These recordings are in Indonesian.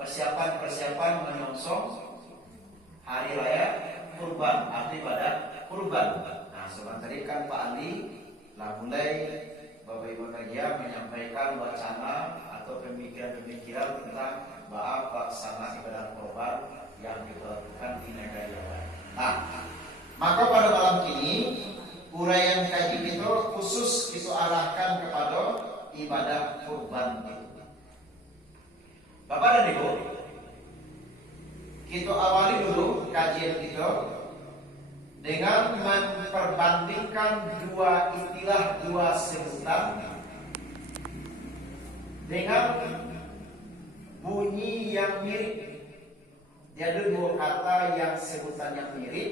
persiapan menyongsong hari raya kurban, arti pada kurban. Nah, sebelum tadi kan Pak Ali lah mulai Bapak Ibu media menyampaikan wacana atau pemikiran-pemikiran tentang bab pelaksanaan ibadah kurban yang dilakukan di negara Jawa. Nah, maka pada malam ini uraian kaji itu khusus itu arahkan kepada ibadah kurban itu. Bapak dan Ibu, kita awali dulu kajian kita dengan memperbandingkan dua istilah, dua sebutan dengan bunyi yang mirip. Jadi dua kata yang sebutannya mirip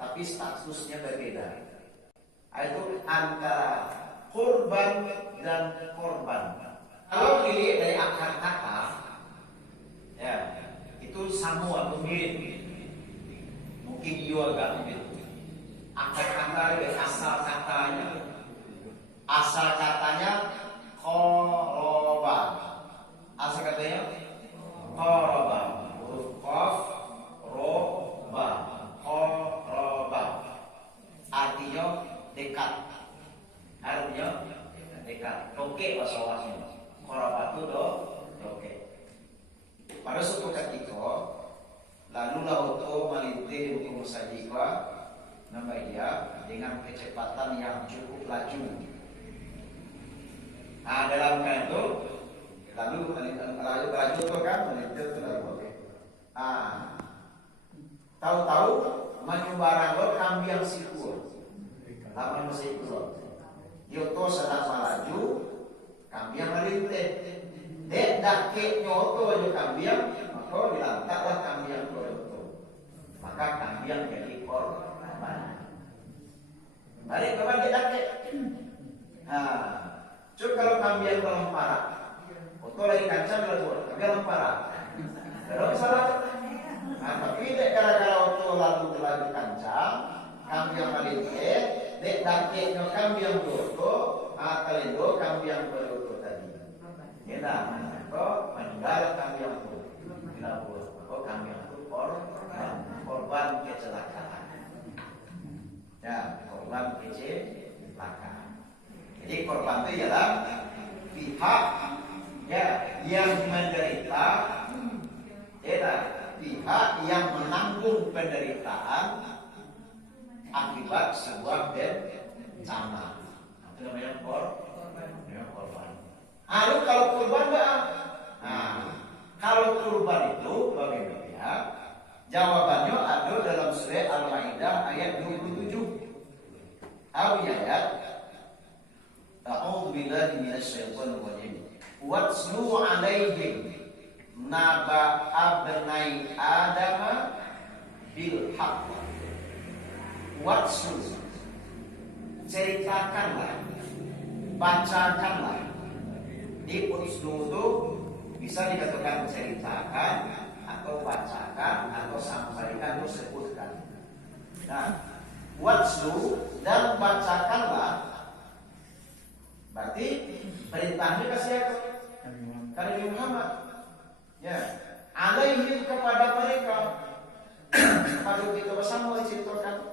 tapi statusnya berbeda. Itu antara kurban dan korban. Kalau dilihat dari akar kata, ya itu sama atau mirip. Mungkin juga mirip. Akar kata dari asal katanya koroba. Asal katanya koroba. Huruf qaf, roba, koroba. Artinya dekat. Oke bahasa Arabnya. Koroba itu oke. Pada suatu ketika lalu lauto melintir hukum sajiwa nama dia dengan kecepatan yang cukup laju. Nah, dalam kan itu lalu laju itu kan melintir itu lalu. Tahu-tahu menyumbarakan kambing sikur. Lama masih ikut. Yoto sedang melaju, kambing melintir. Dek dake nyoto aja kambing, maka dilantaklah kambing itu. Maka kambing jadi korban. Balik kapan dia dake? Coba kalau kambing melempar, foto lagi kancam lalu kambing melempar. Kalau salah, tapi dek gara-gara waktu lalu kancam, kambing melintir, dek dake nyo kambing nyoto, kalindo kambing berutuh tadi. Kita meninggal kambing itu, kambing itu korban kecelakaan. Ya, korban kecelakaan. Jadi korban itu ialah pihak ya yang menderita, pihak yang menanggung penderitaan akibat sebuah bencana. Itu namanya korban. Lalu kalau kurban enggak? Kalau kurban itu bagaimana? Jawabannya ada dalam surah Al-Maidah ayat 27. Ayat A'udzu billahi minasyaitonir rajim. Watslu 'alaihim naba abnai Adam bil haqq. Watslu, ceritakanlah, bacakanlah. Di utslu itu bisa dikatakan ceritakan atau bacakan atau sampaikan atau sebutkan. Nah, watslu dan bacakanlah berarti perintahnya kasih apa? Nabi Muhammad. Ya, alaihim kepada mereka. Kalau kita bersama ceritakan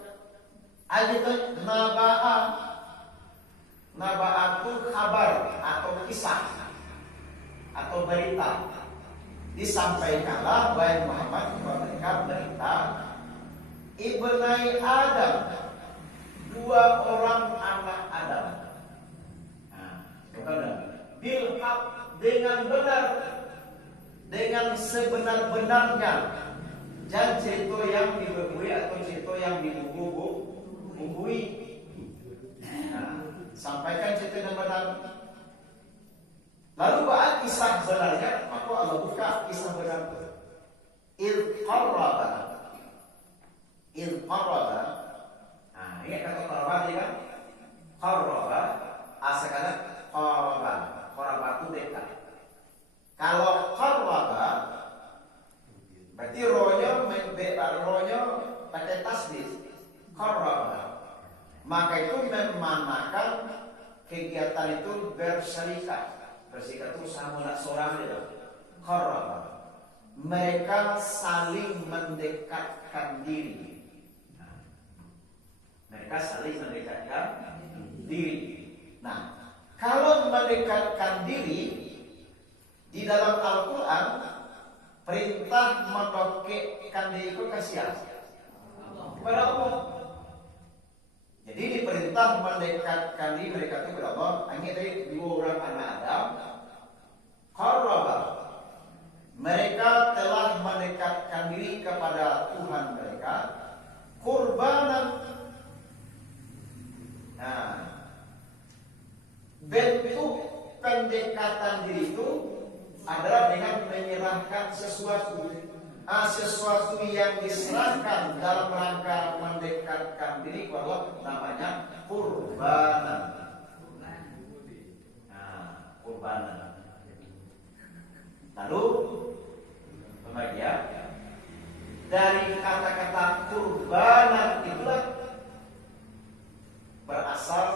ayat naba'a itu kabar atau kisah atau berita. Disampaikanlah wahai Muhammad kepada mereka berita ibnai Adam, dua orang anak Adam. Bil haq, dengan benar, dengan sebenar-benarnya. Jangan cerita yang dibumbui atau cerita yang dibumbui. Sampaikan cerita yang benar. Lalu bahas kisah benarnya, maka Allah buka kisah benar. Il qarraba. Ini kata qarraba tadi kan? Qarraba asal kata qarraba. Qarraba itu dekat. Kalau qarraba berarti rohnya pakai tasdid. Qarraba. Maka itu memanakan kegiatan itu berserikat. Berserikat itu sama seorang itu. Qarraba. mereka saling mendekatkan diri. Mereka saling mendekatkan diri. Nah, kalau mendekatkan diri di dalam Al-Quran, perintah mendekatkan diri itu kasihan kepada Allah. Jadi diperintah mendekatkan diri mereka itu kepada Allah. Hanya dari dua orang anak Adam, qarraba, mereka telah mendekatkan diri kepada Tuhan mereka, qurbanan. Nah, bentuk pendekatan diri itu adalah dengan menyerahkan sesuatu yang diserahkan dalam rangka mendekatkan diri kepada Allah, namanya qurbanan. Nah, qurbanan. Lalu pembagian dari kata-kata qurbanan itulah berasal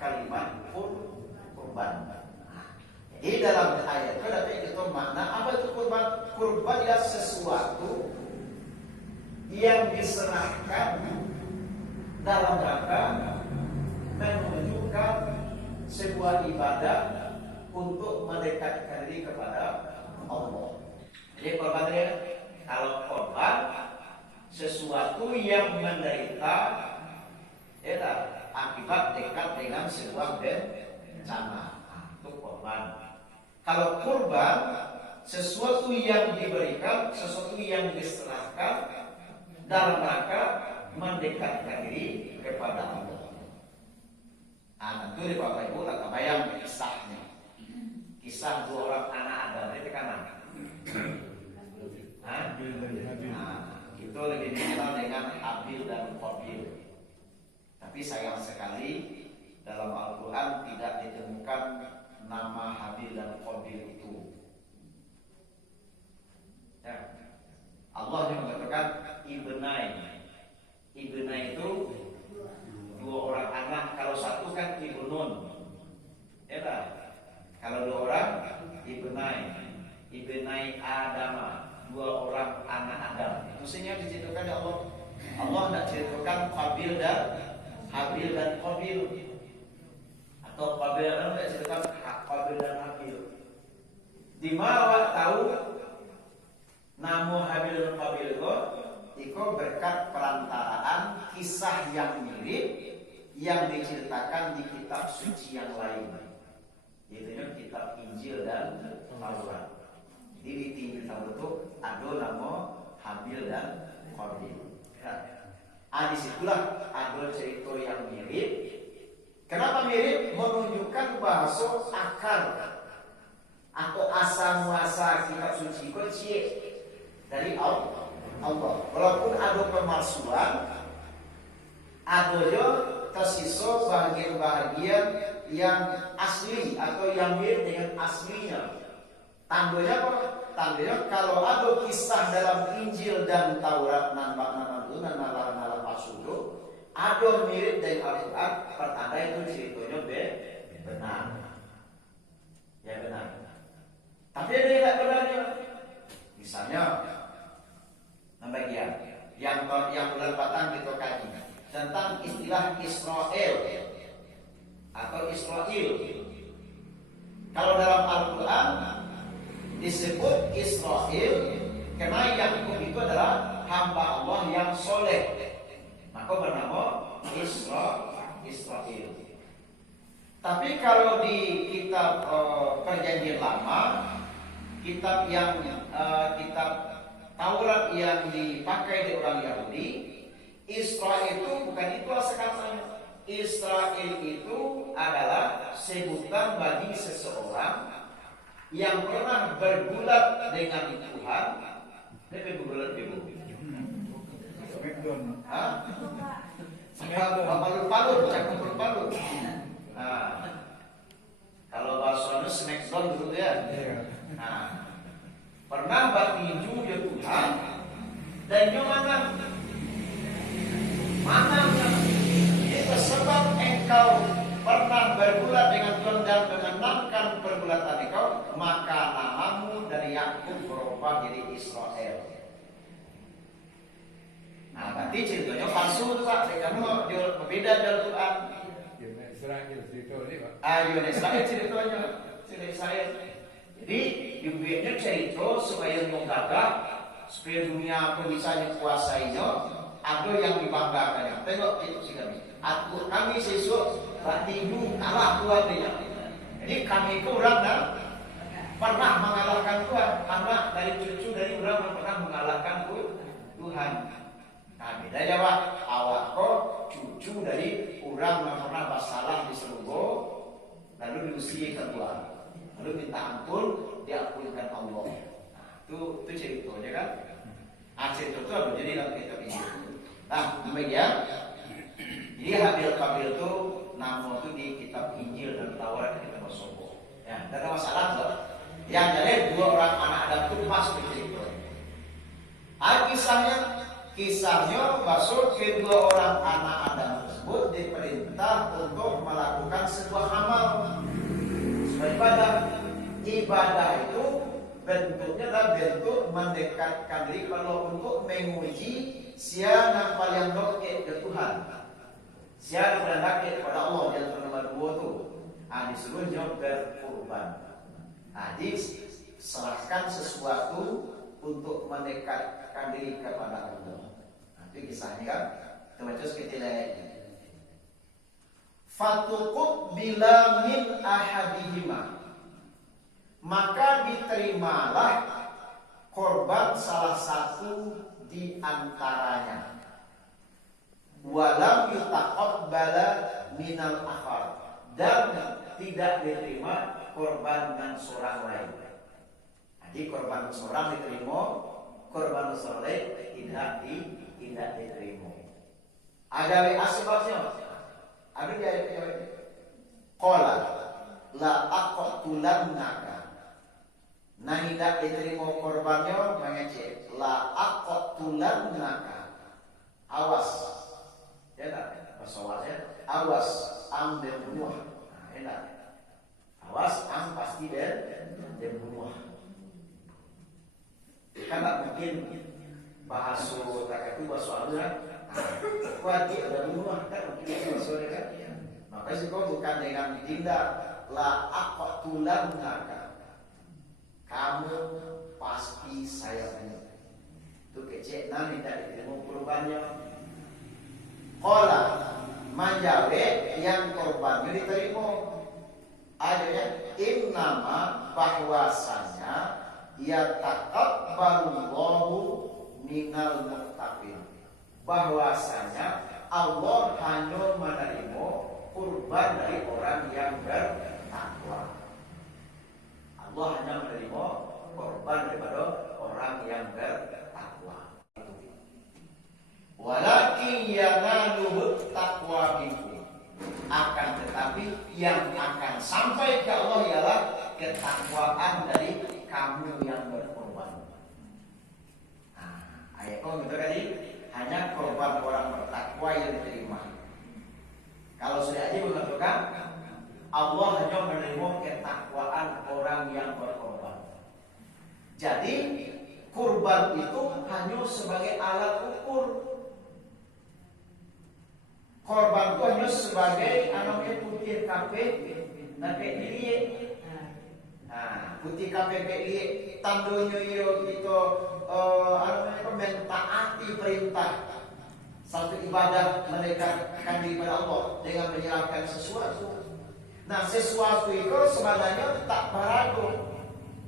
kalimat kurban. Jadi dalam ayat itu ada itu makna apa itu kurban? Kurban adalah sesuatu yang diserahkan dalam rangka menunjukkan sebuah ibadah untuk mendekatkan diri kepada Allah. Jadi kurban itu kalau kurban sesuatu yang menderita akibat dekat dengan sebuah bencana, itu kurban. Kalau kurban sesuatu yang diberikan, sesuatu yang diserahkan dalam rangka mendekatkan diri kepada Allah. Nah, itu di Bapak Ibu tak bayang kisahnya. Kisah dua orang anak Adam itu kan itu lebih dikenal dengan Habil dan Qabil. Tapi sayang sekali dalam Al-Quran tidak ditemukan nama Habil dan Qabil itu. Ya. Allah yang mengatakan ibnai. Ibnai itu dua orang anak. Kalau satu kan ibnun. Ya tak? Kalau dua orang ibnai. Ibnai Adama, dua orang anak Adam. Maksudnya diceritakan ya Allah. Allah tidak ceritakan Qabil dan Habil dan Qabil. Atau Qabil dan tidak ceritakan Qabil dan Habil. Di mana tahu nama Habil dan Qabil itu berkat perantaraan kisah yang mirip yang diceritakan di kitab suci yang lain, yaitu kitab Injil dan Taurat. Jadi di Injil Taurat itu ada nama Habil dan Qabil. Disitulah ada cerita yang mirip. Kenapa mirip? Menunjukkan bahasa akar atau asal muasal kitab suci itu dari Allah. Walaupun ada pemalsuan, ada juga tersisa bahagian-bahagian yang asli atau yang mirip dengan aslinya. Tandanya apa? Tandanya kalau ada kisah dalam Injil dan Taurat nampak itu nalar palsu, ada mirip dengan Al-Quran, pertanda itu ceritanya benar. Ya benar. Tapi ada yang tidak benarnya. Misalnya bagian yang bulan batang kita kaji tentang istilah Israel atau Israel. Kalau dalam Al-Quran disebut Israel karena Yakub itu adalah hamba Allah yang soleh, maka bernama Israel. Tapi kalau di kitab Perjanjian Lama, kitab Taurat yang dipakai di orang Yahudi, Israel itu bukan itu asal katanya. Israel itu adalah sebutan bagi seseorang yang pernah bergulat dengan Tuhan. Ini bergulat ibu. Palu. Nah, kalau bahasanya smackdown dulu ya. Nah, pernah bertinju di Tuhan dan dia mana itu sebab engkau pernah bergulat dengan Tuhan dan memenangkan pergulatan engkau, maka namamu dari Yakub Yakub berubah jadi Israel. Nah, berarti ceritanya palsu tuh Pak. Kamu berbeda dalam Quran. Israel cerita ini Pak. Yunus Israel ceritanya, cerita Israel. Jadi dibuatnya cerita supaya menggagah, supaya dunia pun bisa dikuasainya, ada yang dibanggakan. Tengok itu sih kami. Aku kami sesuk batidu kalah Tuhan dia. Jadi kami itu orang pernah mengalahkan Tuhan. Anak dari cucu dari orang yang pernah mengalahkan Tuhan. Nah beda jawab. Awak kok cucu dari orang yang pernah bersalah di surga, lalu diusir keluar. Lalu minta ampun, diampunkan Allah. Nah, itu ceritanya kan. Cerita itu apa? Jadi dalam kitab ini. Nah, demikian. Jadi Habil Qabil itu nama itu di kitab Injil dan Taurat kita Sobo. Ya, tidak ada masalah tuh. Yang dari dua orang anak Adam itu masuk di cerita. Kisahnya masuk kedua orang anak Adam tersebut diperintah untuk melakukan sebuah amal. Ibadah itu bentuknya adalah bentuk mendekatkan diri kalau untuk menguji siapa paling dekat ke Tuhan, siapa paling dekat kepada Allah. Yang nomor 2 itu disuruhnya berkorban. Serahkan sesuatu untuk mendekatkan diri kepada Allah. Itu kisahnya kan. Terus kita lihat Fatuqub bila min ahadihima, maka diterimalah korban salah satu di antaranya. Walam yutaqabbala minal akhar, dan tidak diterima korban yang seorang lain. Jadi korban seorang diterima, korban seorang lain tidak diterima. Ada asbabnya. Ada dia qala la aqtulannaka. Nah tidak diterima korbannya mengecek la aqtulannaka. Awas. Ya tak? Persoalannya awas am membunuh. Nah, enak. Awas am pasti membunuh. Kan mungkin bahasa tak itu bahasa Arab. Wajib ada bunuh kan mungkin bahasa kan. Maka sih kau bukan dengan tindak la aqtulannaka, kamu pasti saya bunuh. Itu kecek nanti tidak diterima korbannya. Qala menjawe yang korbannya diterima. Adanya innama bahwasanya yataqabbalullahu minal muttaqin, bahwasanya Allah hanya menerima kurban dari orang yang bertakwa. Allah hanya menerima korban daripada orang yang bertakwa. Walakin yanaluhu taqwa minkum, akan tetapi yang akan sampai ke Allah ialah ketakwaan dari kamu yang berkorban. Ayat itu tadi hanya korban orang bertakwa yang diterima. Kalau sudah aja mengatakan Allah hanya menerima ketakwaan orang yang berkorban. Jadi kurban itu hanya sebagai alat ukur. Korban itu hanya sebagai anaknya putih kafe dan pilihan. Putih kafe pilihan tandonya iyo gitu. Mentaati perintah satu ibadah mendekatkan diri kepada Allah dengan menyerahkan sesuatu. Nah sesuatu itu sebenarnya tak berharga,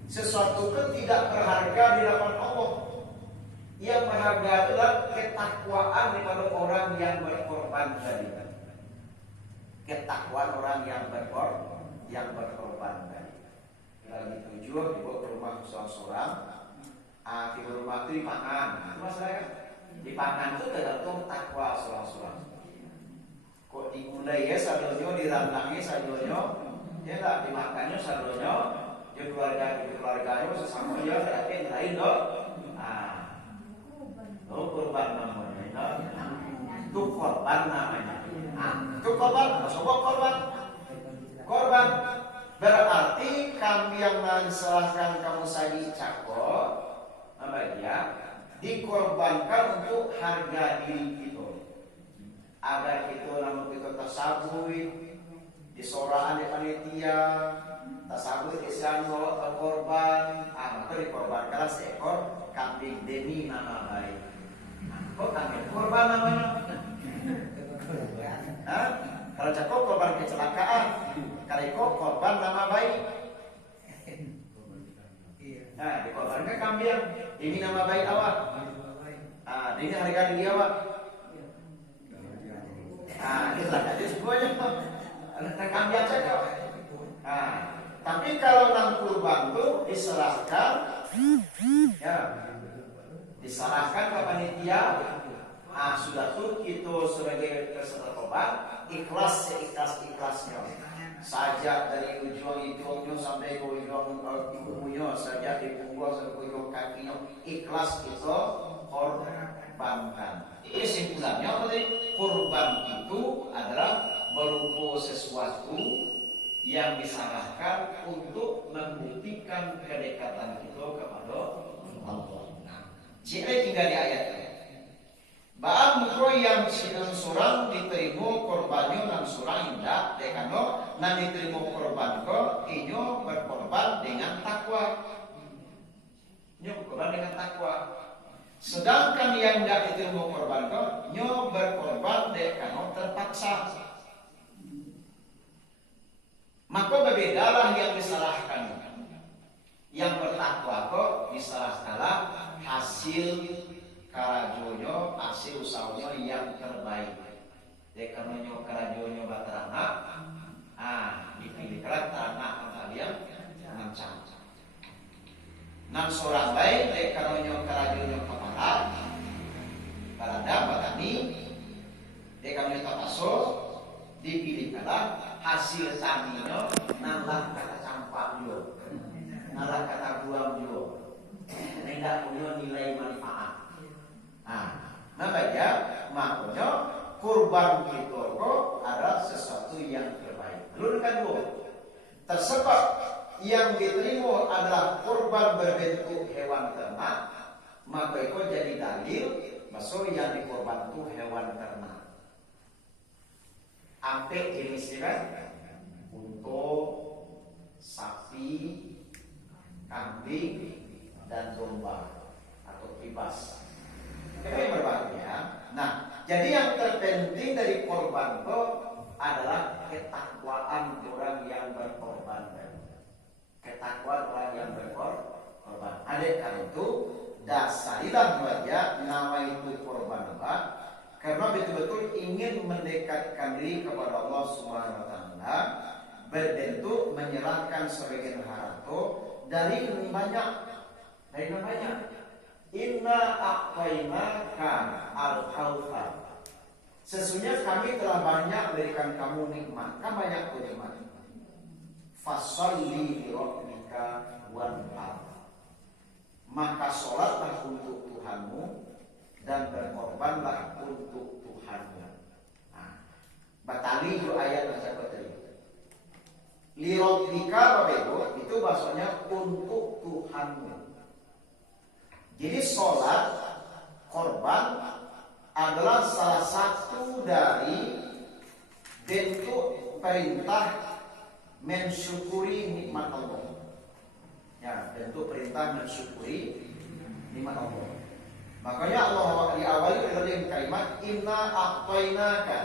sesuatu itu tidak berharga di hadapan Allah. Yang berharga adalah ketakwaan daripada orang yang berkorban tadi. Ketakwaan orang yang berkorban tadi. Lagi tujuh dibawa ke rumah seorang. Di rumah itu dipangan. Itu masalahnya. Dipangan itu tergantung takwa seorang-seorang. Kok digulai ya sadonya, dirandangi sadonya, ya tak dimakannya sadonya, ya keluarganya sesama ya berarti lain loh. Korban namanya. Itu korban namanya. Itu korban, coba korban. Berarti kambing yang diserahkan kamu saji cako, dia dikorbankan untuk harga diri kita. Agar kita namun kita tersabui disoraan di panitia, tersabui Islam korban, maka dikorbankan seekor kambing demi nama baik. Kok kambing korban namanya? Kalau cakap korban kecelakaan, kalau korban nama baik. Nah, dikorbankan kambing demi nama baik awak. Ini harga diri awak. Itulah jadi semuanya. Kambing cakap. Tapi kalau nang kurban itu diserahkan, ya, diserahkan ke panitia. Sudah tuh kita sebagai peserta korban ikhlas seikhlas-ikhlasnya. Sajak dari ujung hidungnya sampai ke ujung ibunya, sajak di punggung sampai ke ujung kakinya, ikhlas kita korbankan. Kesimpulannya tadi, korban itu adalah berupa sesuatu yang diserahkan untuk membuktikan kedekatan kita kepada Allah. Jika tinggal di ayat ini. Baam mukro yang seorang diterima korbannya dan seorang tidak, dekano nan diterima korban ko inyo berkorban dengan takwa. Inyo berkorban dengan takwa. Sedangkan yang tidak diterima korban ko inyo berkorban dekano terpaksa. Maka berbedalah yang disalahkan. Yang bertakwa ko disalahkanlah hasil karajonyo, hasil usahanya yang terbaik. Dekanonyo karajonyo baterana, dipilih terana kalian ngancam. Nan seorang baik, dekanonyo karajonyo kepala, balada batani, dekanonyo tapaso, dipilih kala hasil taninya, nalah kata campak juga, nalah kata buang juga, tidak punya nilai manfaat. Makanya kurban kita adalah sesuatu yang terbaik. Lalu kedua, tersebab yang diterima adalah kurban berbentuk hewan ternak, maka itu jadi dalil bahwa yang dikorban itu hewan ternak. Ampe jenisnya kan? Unta, sapi, kambing, dan domba atau kibas. Ini berbahaya. Nah, jadi yang terpenting dari korban itu adalah ketakwaan orang yang berkorban. Ketakwaan orang yang berkorban. Adek kan itu dasarilah dia nama itu korban apa? Karena betul-betul ingin mendekatkan diri kepada Allah Subhanahu Wa Taala, berbentuk menyerahkan sebagian harta dari banyak. Inna a'tainaka al-kautsar. Sesungguhnya kami telah banyak berikan kamu nikmat. Kan banyak nikmat. Fasholli li rabbika wanhar. Maka sholatlah untuk Tuhanmu dan berkorbanlah untuk Tuhanmu. Batali itu ayat baca tadi. Li rabbika itu bahasanya untuk Tuhanmu. Jadi sholat korban adalah salah satu dari bentuk perintah mensyukuri nikmat Allah. Ya, bentuk perintah mensyukuri nikmat Allah. Makanya Allah diawali dengan kalimat Inna a'tainaka.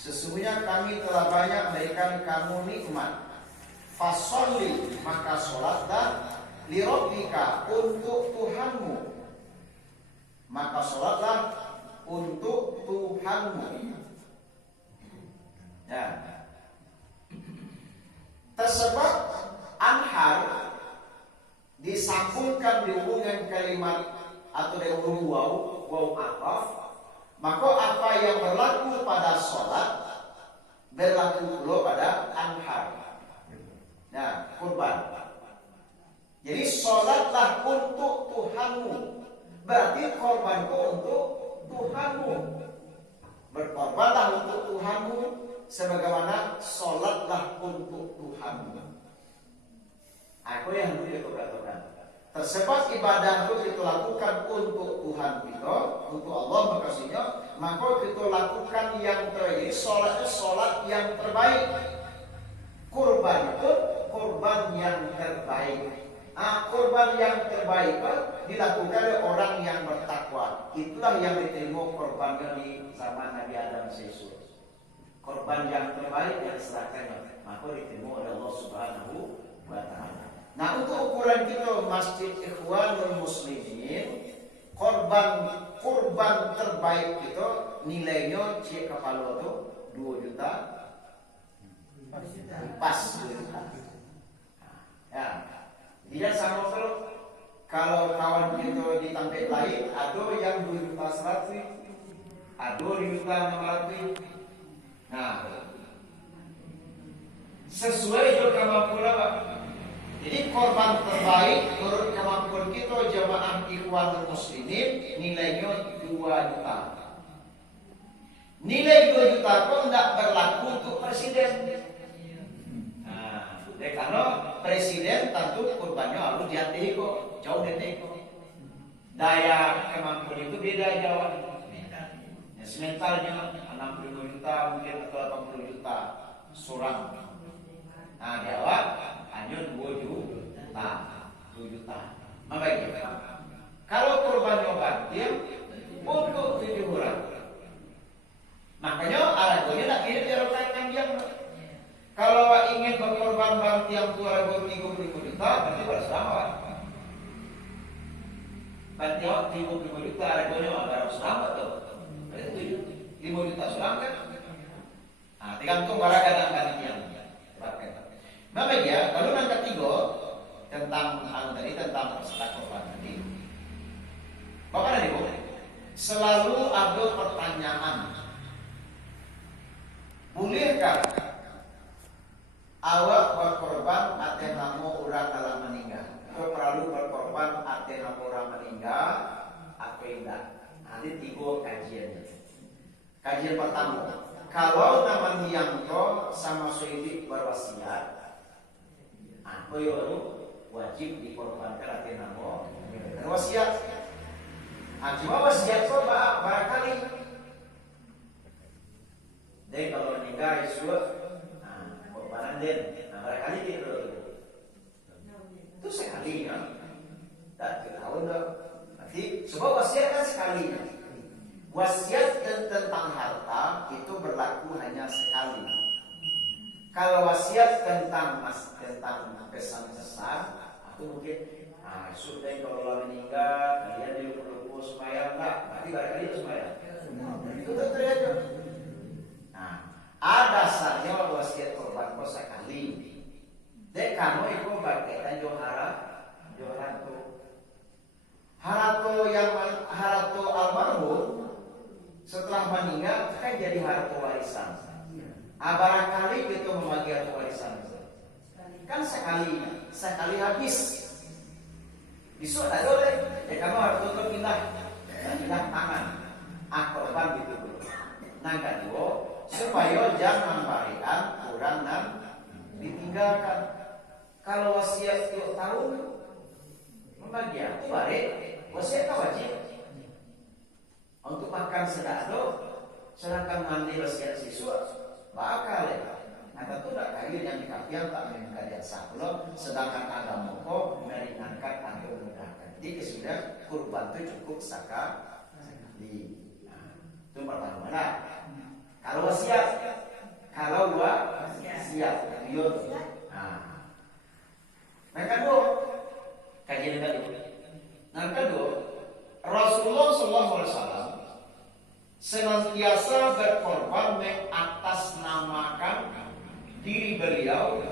Sesungguhnya kami telah banyak memberikan kamu nikmat. Fasholli, maka sholatlah lirabbika, untuk Tuhanmu, maka sholatlah untuk Tuhanmu. Ya. Tersebab anhar disambungkan di hubungan kalimat atau dengan waw ataf, maka apa yang berlaku pada sholat berlaku pula pada anhar. Nah, kurban. Jadi sholatlah untuk Tuhanmu, berarti korbanku untuk Tuhanmu. Berkorbanlah untuk Tuhanmu, sebagaimana sholatlah untuk Tuhan. Aku yang dulu itu katakan. Tersebab ibadah itu kita lakukan untuk Tuhan kita, untuk Allah makasihnya, maka kita lakukan yang terbaik. Sholat itu sholat yang terbaik. Kurban itu kurban yang terbaik. Kurban yang terbaik dilakukan oleh orang yang bertakwa. Itulah yang diterima kurbannya di zaman Nabi Adam Yesus. Korban yang terbaik yang diserahkan, maka diterima oleh Allah Subhanahu wa Ta'ala. Nah, untuk ukuran kita Masjid Ikhwanul Muslimin, kurban terbaik kita nilainya cek kepala itu 2 juta. Pas 2 juta. Ya. Tidak sama kalau kawan kita di tempat lain ada yang 2 juta 100, ada 2 juta 600. Nah, sesuai dengan kemampuan Pak. Jadi korban terbaik menurut kemampuan kita jamaah Ikhwanul Muslimin nilainya 2 juta. Nilai 2 juta pun tidak berlaku untuk presiden. Nah, karena presiden tentu korbannya harus diatur kok, jauh dari kok. Daya kemampuan itu beda jauh. Ya, sementarnya 65 juta mungkin atau 80 juta seorang. Nah, Jawa hanya 2 juta. Makanya kalau korbannya bantil untuk 7 orang. Makanya aragonya nak kira dilakukan yang kalau ingin berkorban bantil yang tua 30 juta berarti bersama. Bantil 30 juta aragonya harus selamat tuh. Berarti 5 juta selamat kan? Nah, tergantung barang kadang-kadang yang Bapak ya, lalu yang ketiga tentang hal tadi tentang peserta korban tadi. Bapak dan Ibu, selalu ada pertanyaan. Bolehkah awak berkorban atas nama orang dalam meninggal? Atau perlu berkorban atas nama orang meninggal? Apa tidak? Nanti 3 kajian. Kajian pertama, kalau nama Nianto sama Soedik berwasiat, wajib dikorbankan atas nama wasiat. Cuma wasiat itu barangkali. Dan kalau meninggal korbanan den, barangkali itu sekali ya. Tak tahu dah. Nanti sebab wasiat kan sekali. Wasiat tentang harta itu berlaku hanya sekali. Kalau wasiat tentang pesan-pesan, aku mungkin sudah kalau meninggal kalian dilupa sembahyang enggak? Berarti barangkali itu sembahyang. Itu terjadi. Nah, ada dasarnya wasiat korban kau sekali. Dan kamu itu berkaitan harato almarhum setelah meninggal kan jadi harta warisan. Barangkali kita membagi harta warisan kan sekali habis. Besok tak boleh. Kamu harus tutup pindah tangan. Korban gitu. Nah kedua, supaya jangan barikan kurang dan ditinggalkan. Kalau wasiat 10 tahun membagi aku balik, wasiat wajib untuk makan sedado, sedangkan mandi wasiat siswa bakal ya. Nah tentu tak kalian yang dikapian tak membuka dia saklo, sedangkan agama kok meringankan atau memudahkan. Jadi sudah kurban itu cukup sekali. Nah, itu pertama. Nah, kalau wasiat, yuk. Nah, kedua, kajian tadi. Nah, kedua, Rasulullah SAW senantiasa berkorban mengatasnamakan diri beliau,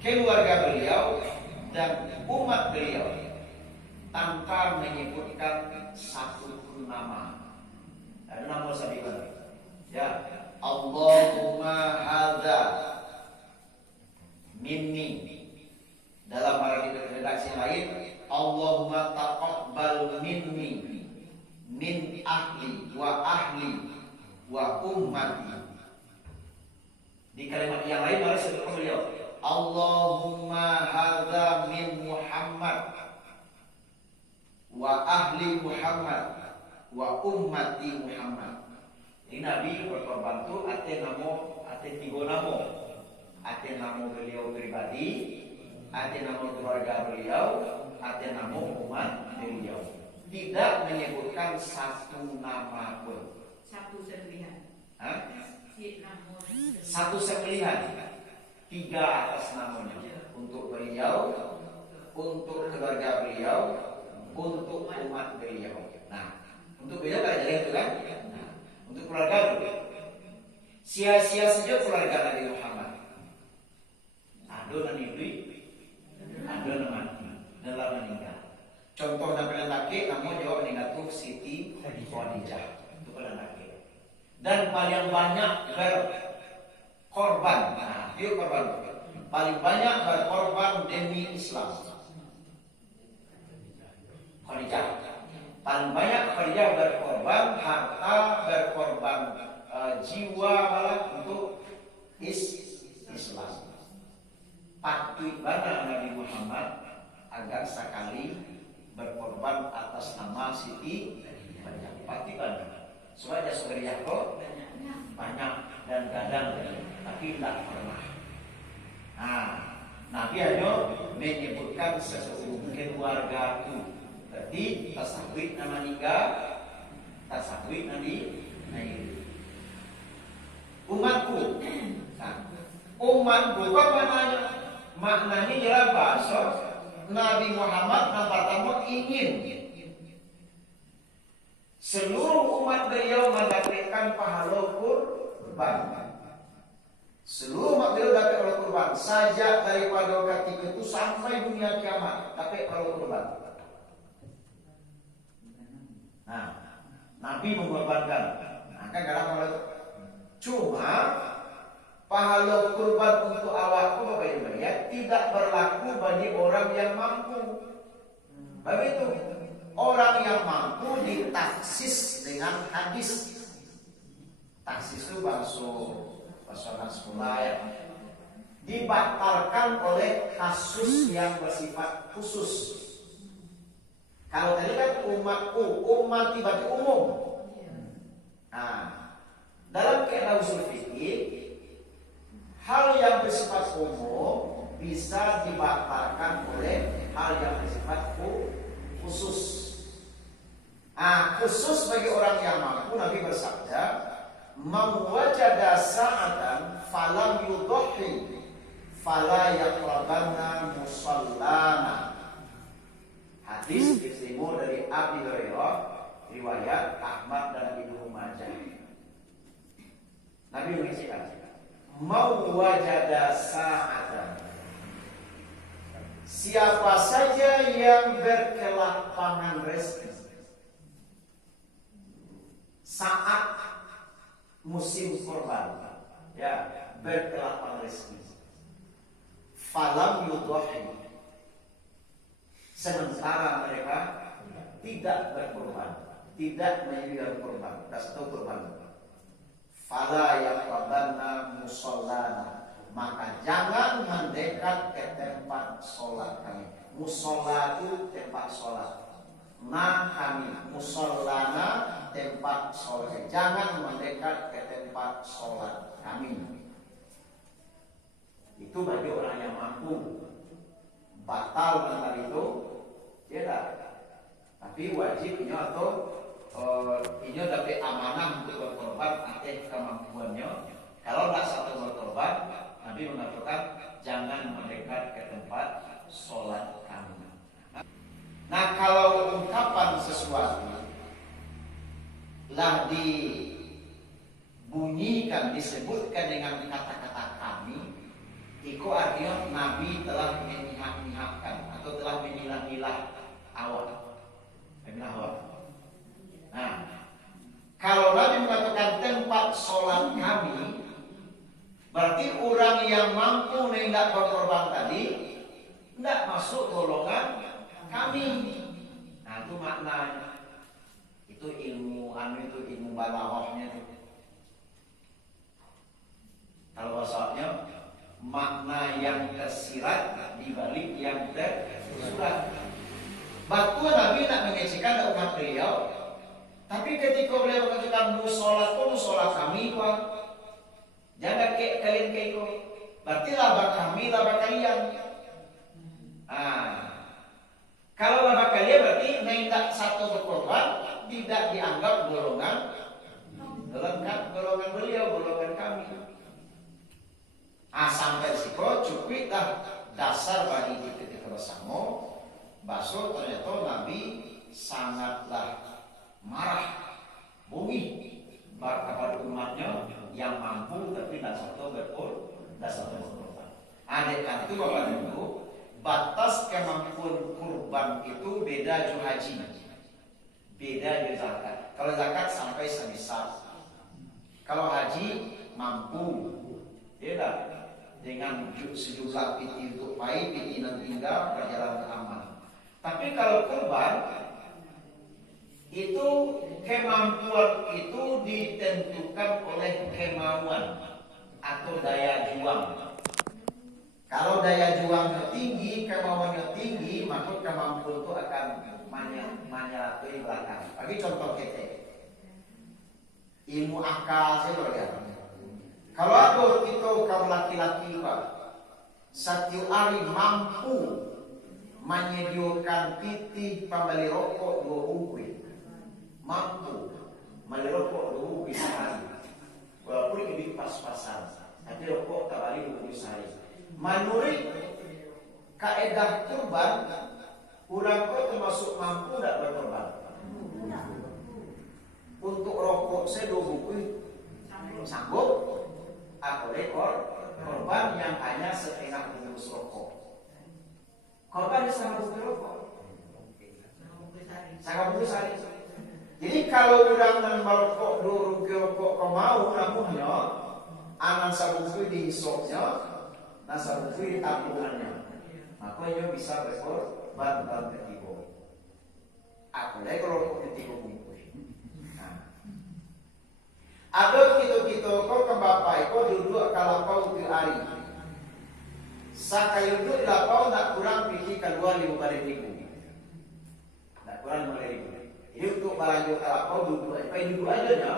keluarga beliau, dan umat beliau tanpa menyebutkan satu pun nama. Ada nama sahabat. Ya, Allahumma hadza minni. Dalam redaksi lain, Allahumma taqabbal minni min ahli wa ummati. Di kalimat yang lain mari sebutkan beliau, Allahumma hadza min Muhammad wa ahli Muhammad wa ummati Muhammad. Ini Nabi berkorban itu ate tiga namo. Ate namo beliau pribadi, ate namo keluarga beliau, ate namo umat beliau. Tidak menyebutkan satu nama pun. Satu sembelihan. Hah? Satu Satu sembelihan. 3 atas namanya. Untuk beliau, untuk keluarga beliau, untuk umat beliau. Nah, untuk beliau kan jadi itu kan? Nah, untuk keluarga beliau. Sia-sia saja keluarga Nabi Muhammad. Ada nan ibu, ada nan mati, dalam meninggal. Contoh nama lelaki, kamu jawab meninggal tuh Siti Khadijah. Itu lelaki. Dan paling banyak berkorban. Nah, dia korban. Paling banyak berkorban demi Islam. Khadijah. Paling banyak Khadijah berkorban, harta berkorban, jiwa malah untuk Islam. Patut banget Nabi Muhammad agar sekali berkorban atas nama Siti Khadijah. Patut banget. Soalnya Khadijah kok banyak dan kadang tapi tidak pernah. Nah, Nabi hanya menyebutkan sesuatu keluarga itu. Berarti tasawuf nama nikah, tasawuf Nabi naik. Umatku. Nah, umatku apa maknanya? Maknanya ialah bahasa Nabi Muhammad yang pertama ingin seluruh umat beliau mendapatkan pahala kurban. Seluruh umat beliau dapat pahala kurban. Sajak daripada ketika itu sampai dunia kiamat dapat pahala kurban. Nah, Nabi mengorbankan. Nah, kan kadang pahala. Cuma pahala kurban untuk awakku Bapak Ibu ya tidak berlaku bagi orang yang mampu. Begitu. Orang yang mampu ditaksis dengan hadis. Taksis itu bahasa sekolah ya. Dibatalkan oleh kasus yang bersifat khusus. Kalau tadi kan umat tiba-tiba umum. Nah, dalam kaidah usul fikih, hal yang bersifat umum bisa dibatalkan oleh hal yang bersifat khusus. Khusus bagi orang yang mampu, Nabi bersabda, "Man wajada sa'atan falam yudhi fala yaqrabanna musallana." Hadis disebut dari Abi Hurairah, riwayat Ahmad dan Ibnu Majah. Nabi mengatakan, "Mau wajada sa'atan." Siapa saja yang berkelapangan rezeki saat musim kurban, ya, berkelapangan rezeki, falam yudhi, sementara mereka tidak berkorban, tidak menyembelih kurban, tidak satu kurban, fala yaqrabanna musallana, maka jangan mendekat ke tempat sholat kami. Musola itu tempat sholat. Nah kami musallana tempat sholat. Jangan mendekat ke tempat sholat kami. Itu bagi orang yang mampu. Batal mental itu tidak. Tapi wajibnya atau ini dapat amanah untuk berkorban atas kemampuannya. Kalau tidak satu berkorban, Nabi mengatakan jangan mendekat ke tempat sholat kami. Nah, kalau ungkapan sesuatu lah dibunyikan, disebutkan dengan kata-kata kami, itu artinya Nabi telah memihak-mihakkan atau telah memilah-milah awal. Nah, kalau Nabi mengatakan tempat sholat kami, berarti orang yang mampu hendak berkorban tadi tidak masuk golongan kami. Nah, itu maknanya. Itu ilmu balaghahnya itu. Kalau bahasanya makna yang tersirat dibalik yang tersurat. Bahkan Nabi nak mengecekan umat beliau, tapi ketika beliau mengatakan musola kami Tuhan, jangan kalian keiko. Berarti laba kami, laba kalian. Kalau laba kalian berarti tidak satu berkorban, tidak dianggap golongan beliau, golongan kami. Sampai siko cukup dah dasar bagi kita bersama. Baso ternyata Nabi sangatlah marah, bumi kepada umatnya yang mampu tapi tidak satu berkorban. Andai kan itu Bapak dan Ibu, batas kemampuan kurban itu beda jo haji, beda jo zakat. Kalau zakat sampai semisal, kalau haji mampu, beda dengan sejumlah piti untuk pai, piti dan tinggal perjalanan aman. Tapi kalau kurban itu kemampuan itu ditentukan oleh kemauan atau daya juang. Kalau daya juangnya tinggi, kemauannya tinggi, maka kemampuan itu akan menyerap ke belakang. Bagi contoh kita, ilmu akal saya lihat. Kalau ada kita kaum laki-laki Pak, satu hari mampu menyediakan piti pembeli rokok 2 bungkus, mampu membeli rokok 2 bungkus sehari, walaupun ini pas-pasan, tapi rokok tak balik 2 bungkus sehari. Menurut kaedah kurban, orang kau termasuk mampu tak berkorban. Untuk rokok saya 2 bungkus sanggup, aku rekor korban yang hanya setengah bungkus rokok. Korban sangat rokok, sangat sehari. Jadi kalau orang dan merokok 2 bungkus rokok kau mau, namunnya anak sabungkus dihisopnya, nah sabungkus di tabungannya, makanya bisa berkorban dalam ketiga. Aku lagi kalau rokok ketiga bungkus. Ada kita kau ke bapak kau duduk kalau kau ke hari. Sakai duduk lapau tak kurang pergi keluar 5.000. Tak kurang 5.000. Jadi untuk belanja kalau kau duduk aja nya.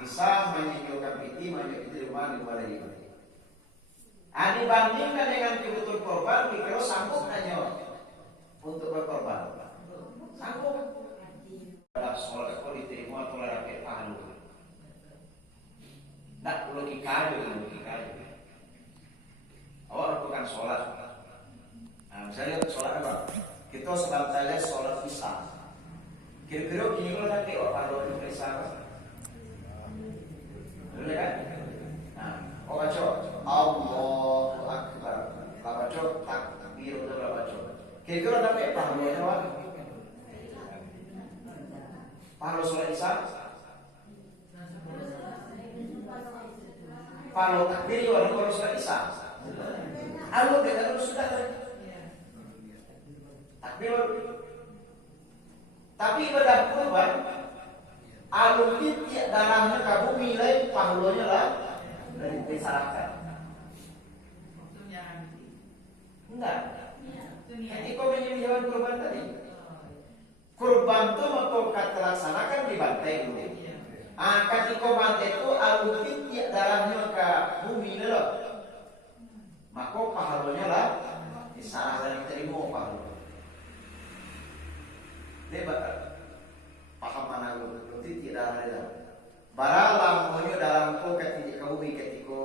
Bisa menyediakan piti di rumah 5.000. Dibandingkan dengan kebutuhan korban, kira sanggup hanya untuk berkorban. Sanggup. Pada sholat kau diterima atau rakyat pahala. Tak logika aja. Awak bukan sholat. Misalnya sholat apa? Kita sebenarnya sholat isya. Kira-kira gini kalau nanti orang kalau di isya apa? Boleh kan? Baca Allahu Akbar. Baca takbir udah baca. Kira-kira nanti pahalanya apa? Pahala sholat isya. Kalau takbir juga kalau sudah isya. Alur dengan sudah takbir. Tapi ibadah kurban alur tiap darahnya ke bumi lain pahalanya lah dari disalahkan. Enggak. Jadi kau menyembelih kurban tadi. Kurban itu mau terlaksanakan di bantai dulu. Ketika bantai itu alutin tiap darahnya ke bumi loh, maka pahalanya lah disalah dan diterima pahala. Dia paham mana alutin tiap darahnya. Barang lamunya dalam ko ketika bumi ketika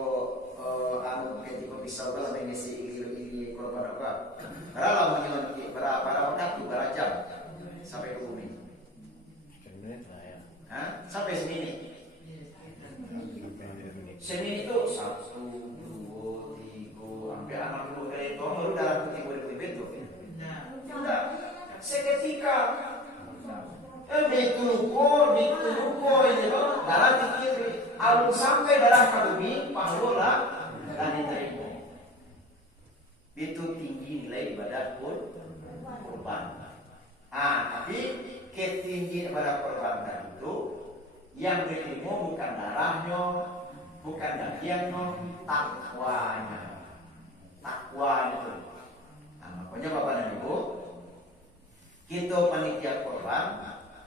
ketika pisau kalau mengisi ili korban apa. Barang lamunya berapa waktu berapa jam sampai ke bumi. Sampai semini. Semini itu 1, 2, 3, hampir 60 kali itu baru dalam putih itu. Tidak. Seketika dituruko ini loh, darah dikiri. Alun sampai darah kabumi, pahala dan diterima. Itu tinggi nilai ibadah kurban. Tapi ketinggian pada korban itu yang diterima bukan darahnya, bukan bagian non takwanya. Takwa itu. Nah, makanya Bapak dan Ibu, kita panitia korban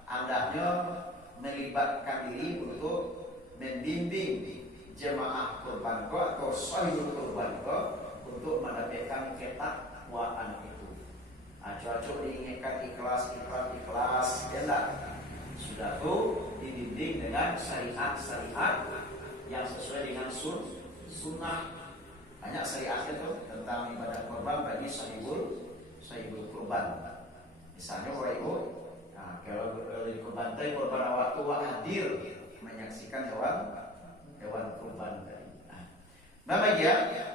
hendaknya melibatkan diri untuk membimbing jemaah korban atau sahibul korban untuk mendapatkan ketakwaan itu. Cocok diingatkan ikhlas, ya enggak? Sudah tuh dibimbing dengan syariat yang sesuai dengan sunnah. Banyak syariat itu tentang ibadah korban bagi sahibul korban. Misalnya Bapak Ibu, nah, kalau di korban tadi korban waktu hadir menyaksikan hewan korban tadi. Bapak ya,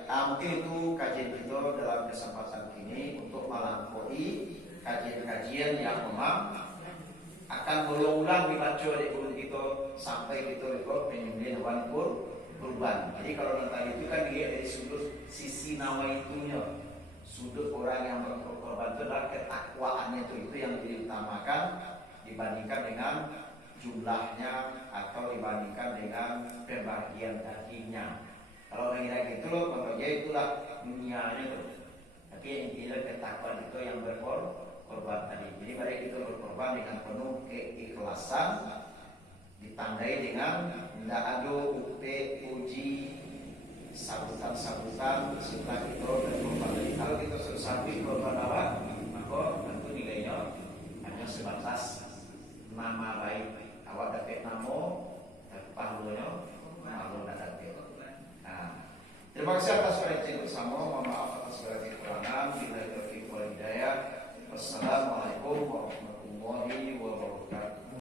mungkin itu kajian kita dalam kesempatan ini untuk melampaui kajian-kajian yang memang akan berulang dibaca di mulut kita sampai kita menyembelih hewan kurban. Jadi kalau tentang itu kan dia dari sudut sisi nawaitunya, sudut orang yang berkorban itu adalah ketakwaannya itu yang diutamakan dibandingkan dengan jumlahnya atau dibandingkan dengan pembagian dagingnya. Kalau mengira gitu loh, contohnya itulah dunianya tuh. Tapi yang intinya ketakwaan itu yang berkorban tadi. Jadi pada kita berkorban dengan penuh keikhlasan, ditandai dengan tidak ada upe, uji,